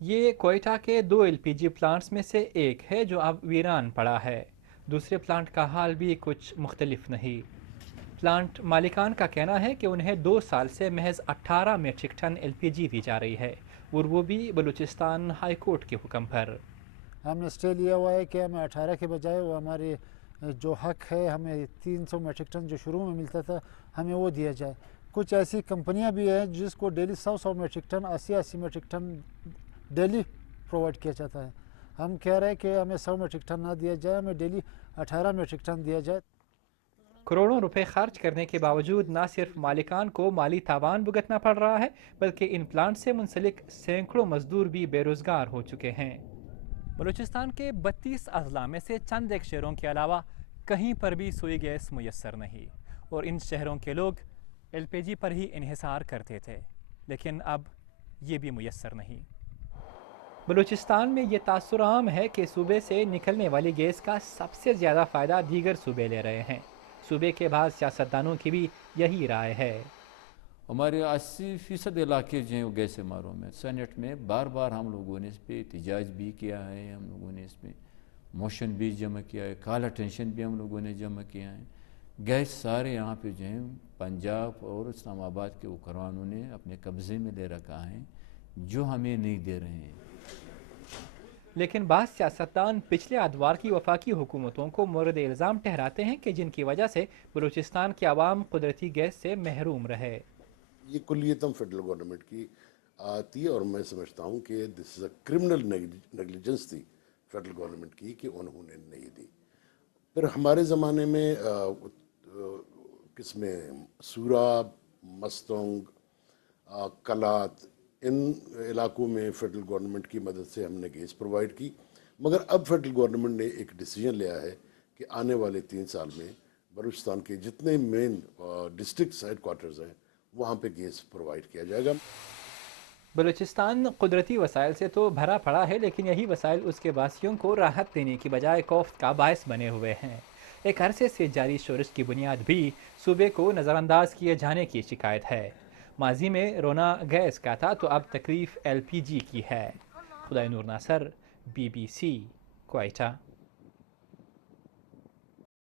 یہ کوئٹہ کے 2 LPG plants میں سے ایک ہے جو اب ویران پڑا ہے۔ دوسرے پلانٹ کا حال بھی کچھ مختلف نہیں۔ پلانٹ مالکان کا کہنا ہے کہ انہیں 2 سال سے محض 18 میٹرک ٹن LPG دی جا رہی ہے، اور وہ بھی بلوچستان ہائی کورٹ کے حکم پر۔ ہم نے اسٹے لیا ہوا ہے کہ ہمیں 18 کے بجائے وہ ہمارے جو حق ہے، ہمیں 300 میٹرک ٹن جو شروع میں ملتا تھا ہمیں وہ دیا جائے۔ کچھ ایسی کمپنیاں بھی ہیں جس کو daily 100 metric ton 80 metric ton daily provide کیا جاتا ہے۔ ہم کہہ رہے ہیں کہ ہمیں 100 میٹرک ٹن نہ دیا جائے، ہمیں ڈیلی 18 میٹرک ٹن دیا جائے۔ کروڑوں روپے خرچ کرنے کے باوجود نہ صرف مالکان کو مالی تاوان بھگتنا پڑ رہا ہے، بلکہ ان پلانٹ سے منسلک سینکڑوں مزدور بھی بے روزگار ہو چکے ہیں۔ بلوچستان کے 32 اضلاع میں سے چند ایک شہروں کے علاوہ کہیں پر بھی سوئی گیس میسر نہیں، اور ان شہروں کے لوگ LPG پر ہی انحصار کرتے تھے، لیکن اب یہ بھی میسر نہیں۔ بلوچستان میں یہ تاثر عام ہے کہ صوبے سے نکلنے والی گیس کا سب سے زیادہ فائدہ دیگر صوبے لے رہے ہیں۔ صوبے کے بعض سیاستدانوں کی بھی یہی رائے ہے۔ ہمارے 80% علاقے جو ہیں وہ گیس ماروں میں، سینٹ میں بار بار ہم لوگوں نے اس پہ احتجاج بھی کیا ہے، ہم لوگوں نے اس پہ موشن بھی جمع کیا ہے، کال اٹینشن بھی ہم لوگوں نے جمع کیا ہے۔ گیس سارے یہاں پہ جو ہیں پنجاب اور اسلام آباد کے حکمرانوں نے اپنے قبضے میں لے رکھا ہے، جو ہمیں نہیں دے رہے ہیں۔ لیکن بعض سیاستدان پچھلے ادوار کی وفاقی حکومتوں کو مورد الزام ٹھہراتے ہیں کہ جن کی وجہ سے بلوچستان کے عوام قدرتی گیس سے محروم رہے۔ یہ کلیتاً فیڈرل گورنمنٹ کی آتی ہے، اور میں سمجھتا ہوں کہ دس از اے کرمنل نیگلیجنس تھی فیڈرل گورنمنٹ کی کہ انہوں نے نہیں دی۔ پھر ہمارے زمانے میں کس میں سوراب، مستونگ، کلات، ان علاقوں میں فیڈرل گورنمنٹ کی مدد سے ہم نے گیس پرووائڈ کی، مگر اب فیڈرل گورنمنٹ نے ایک ڈیسیجن لیا ہے کہ آنے والے 3 سال میں بلوچستان کے جتنے مین ڈسٹرکٹ ہیڈ کوارٹرز ہیں وہاں پہ گیس پرووائڈ کیا جائے گا۔ بلوچستان قدرتی وسائل سے تو بھرا پڑا ہے، لیکن یہی وسائل اس کے واسیوں کو راحت دینے کی بجائے کوفت کا باعث بنے ہوئے ہیں۔ ایک عرصے سے جاری شورش کی بنیاد بھی صوبے کو نظر انداز کیے جانے کی شکایت ہے۔ ماضی میں رونا گیس کا تھا تو اب تکلیف LPG کی ہے۔ خدائے نور ناصر، BBC، کوئٹہ۔